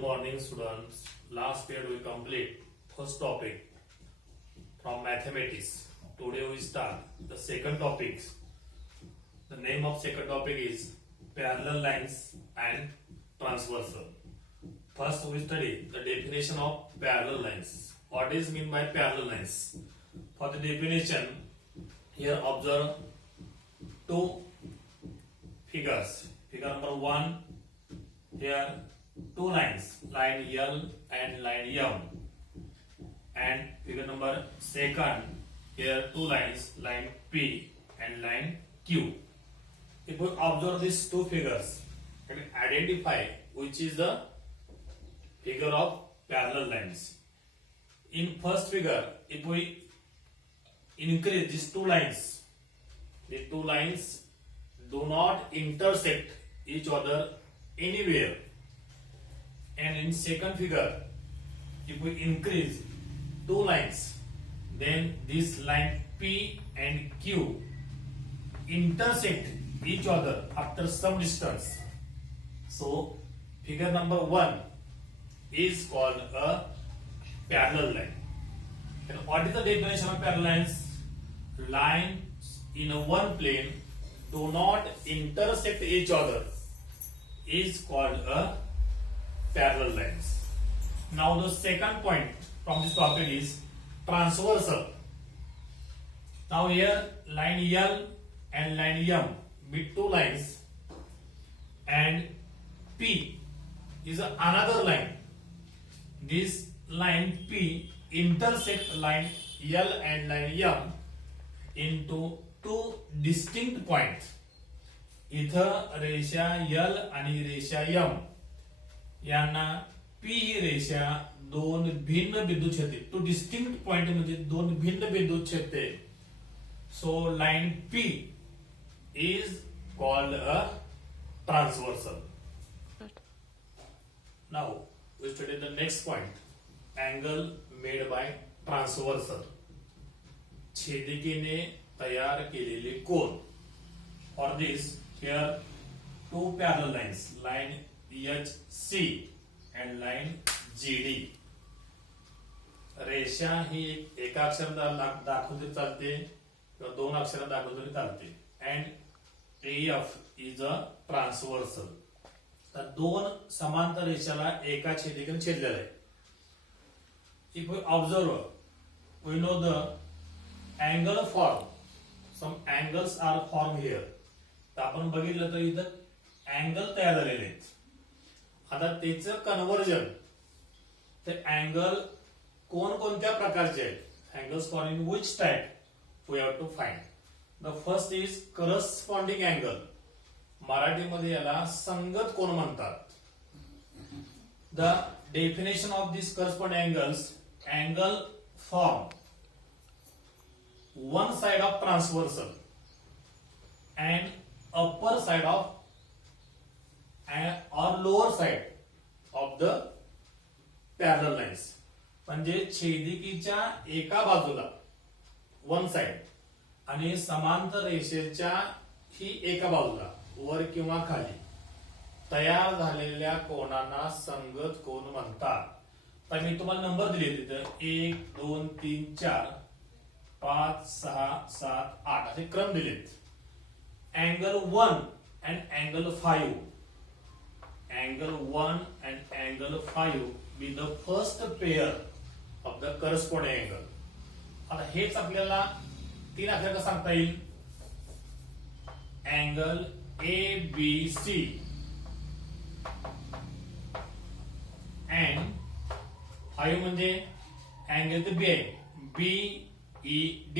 Good morning, students. Last period we complete first topic from mathematics. Today we start the second topic. The name of second topic is parallel lines and transversal. First we study the definition of parallel lines. What is mean by parallel lines? For the definition, here observe two figures. Figure number 1, here two lines, line L and line M, and figure number 2, here two lines, line P and line Q. If we observe these two figures, we can identify which is the figure of parallel lines. In first figure, if we increase these two lines, the two lines do not intersect each other anywhere. And in second figure, if we increase two lines, then this line P and Q intersect each other after some distance. So figure number 1 is called a parallel line. And what is the definition of parallel lines? Lines in a one plane do not intersect each other is called a parallel lines. Now the second point from this topic is transversal. Now here line L and line M with two lines, and P is another line. This line P intersect line L and line M into two distinct points. इथं रेषा L आणि रेषा M यांना P ही रेषा दोन भिन्न बिंदू छेदते. टू डिस्टिंक्ट पॉइंट म्हणजे दोन भिन्न बिंदू छेदते. So line P is called a transversal. Now we study the next point, angle made by transversal. छेदिकेने तयार केलेले कोन. For this, here two parallel lines, line HC and line GD. रेषा ही एका अक्षरात दाखवली चालते किंवा दोन अक्षरात दाखवली चालते. And AF is a transversal. तर दोन समांतर रेषाला एका छेदिकेने छेदलेला आहे. If we observe, we know the angle form. Some angles are formed here. तर आपण बघितलं तर इथं अँगल तयार झालेले आहेत. आता त्याचं कन्वर्जन, ते अँगल कोणकोणत्या प्रकारचे आहेत, angles for in which type we have to find. The first is corresponding angle. मराठीमध्ये याला संगत कोन म्हणतात. The definition of this corresponding angles, angle form one side of transversal and upper side of or lower side of the parallel lines. म्हणजे छेदिकेच्या एका बाजूला one side आणि समांतर रेषेच्या ही एका बाजूला वर किंवा खाली तयार झालेल्या कोनांना संगत कोन म्हणतात. तर मी तुम्हाला नंबर दिले तिथे 1 2 3 4 5 6 7 8 असे क्रम दिलेत. Angle 1 and angle 5, angle 1 and angle 5 be the first pair of the corresponding angle. आता हेच आपल्याला तीन अक्षरात सांगता येईल. अँगल ABC and 5 म्हणजे अँगल बी आहे, BED,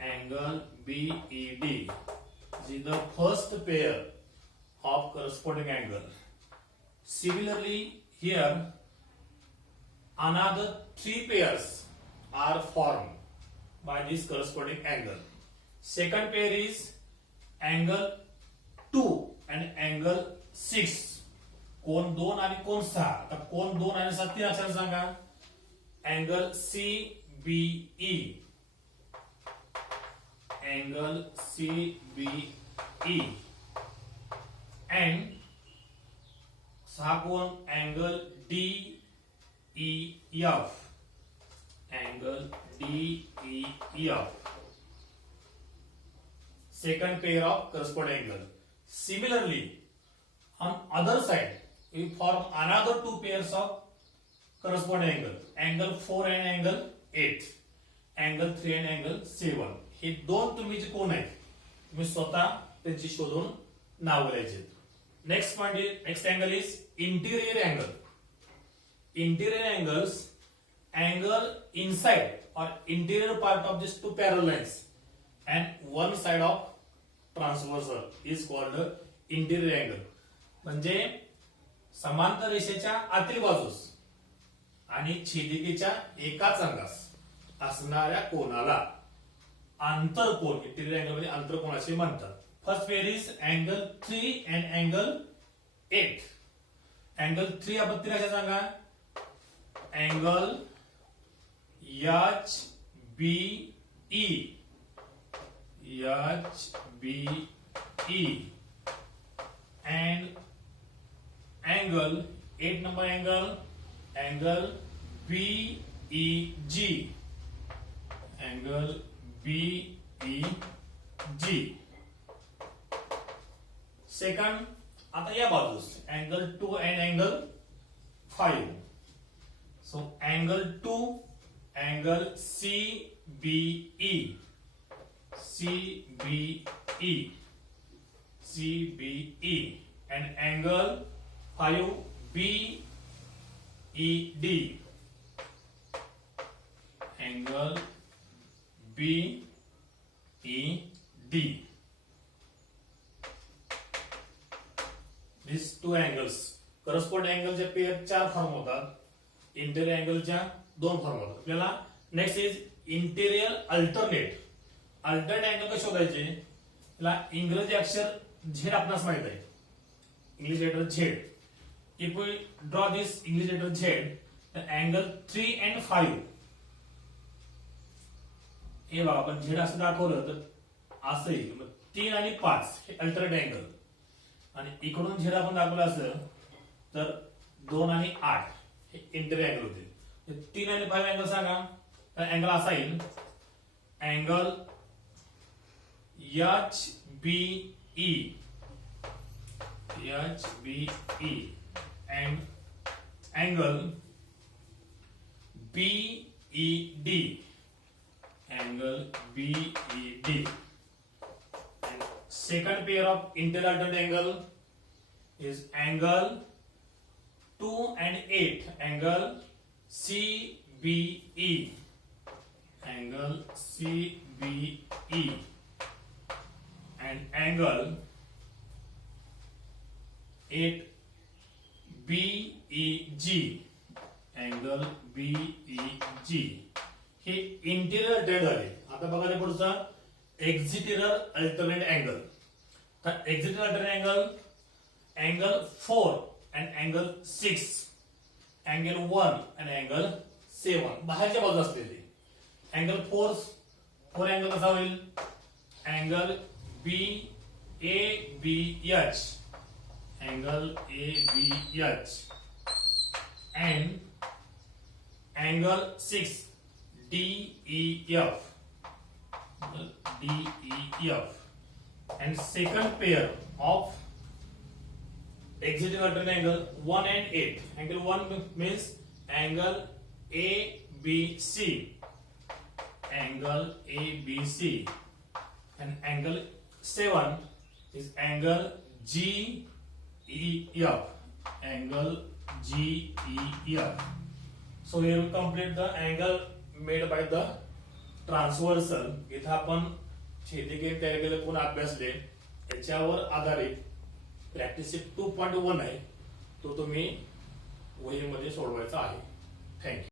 angle BED is the first pair of corresponding angle. Similarly, here another three pairs are formed by this corresponding angle. Second pair is angle 2 and angle 6. कोन 2 आणि कोन 6. आता कोन 2 आणि 6 तीन अक्षर सांगा. Angle CBE, angle CBE and हा कोण angle DEF, angle DEF, second pair of corresponding angle. Similarly, on other side, we form another two pairs of corresponding angle, angle 4 and angle 8, angle 3 and angle 7. हे दोन तुम्ही जे कोण आहेत तुम्ही स्वतः त्यांची शोधून नाव लिहायचे. Next point is, next angle is interior angle. Interior angles, angle inside or interior part of these two parallel lines and one side of transversal is called interior angle. म्हणजे समांतर रेषेच्या आतील बाजूस आणि छेदिकेच्या एकाच अंगास असणाऱ्या कोणाला आंतरकोन, इंटिरियर अँगल मध्ये आंतरकोन असे म्हणतात. First pair is angle 3 and angle 8. Angle 3 आपण 3 अशा सांगा, angle HBE, and angle 8 number angle BEG, angle BEG. Second, आता या बाजूस angle 2 and angle 5. So angle 2, angle CBE, and angle 5 BED, angle BED. These two angles, corresponding angle चे pair 4 form होतात, interior अँगलच्या 2 form होतात. आपल्याला next is interior alternate. Alternate angle कसे शोधायचे, त्याला इंग्रजी अक्षर झेड आपणास माहित आहे, English letter Z. If we draw this English letter Z, तर अँगल 3 and 5 हे बघा आपण झेड असं दाखवलं तर असं येईल. 3 आणि 5 हे अल्टरनेट अँगल, आणि इकडून झेड आपण दाखवलं असं तर 2 आणि 8 इंटेरियर अँगल होते. 3 आणि 5 अँगल सांगा, तर अँगल असा येईल, angle HBE and angle BED, angle BED. And second pair of interior alternate angle is angle 2 and 8, angle CBE, angle CBE, and angle 8BEG, angle BEG. हे इंटिरियर अल्टरनेट झाले. आता बघा ते पुढचा एक्झिटिरियर अल्टरनेट अँगल. तर एक्झिटिरियर alternate angle 4 and angle 6, angle 1 and angle 7 बाहेरच्या बाजूला असलेले. अँगल 4 अँगल कसा होईल, angle ABH, angle ABH, and angle 6 DEF, and second pair of exiting alternate angle 1 and 8. Angle 1 means angle ABC, angle ABC, and angle 7 is angle GEF, angle GEF. So here we complete the angle made by the transversal. इथं आपण छेदिके तयार केले कोण अभ्यासले त्याच्यावर आधारित practice 2.1 आहे, तो तुम्ही वहीमध्ये सोडवायचा आहे. थँक्यू.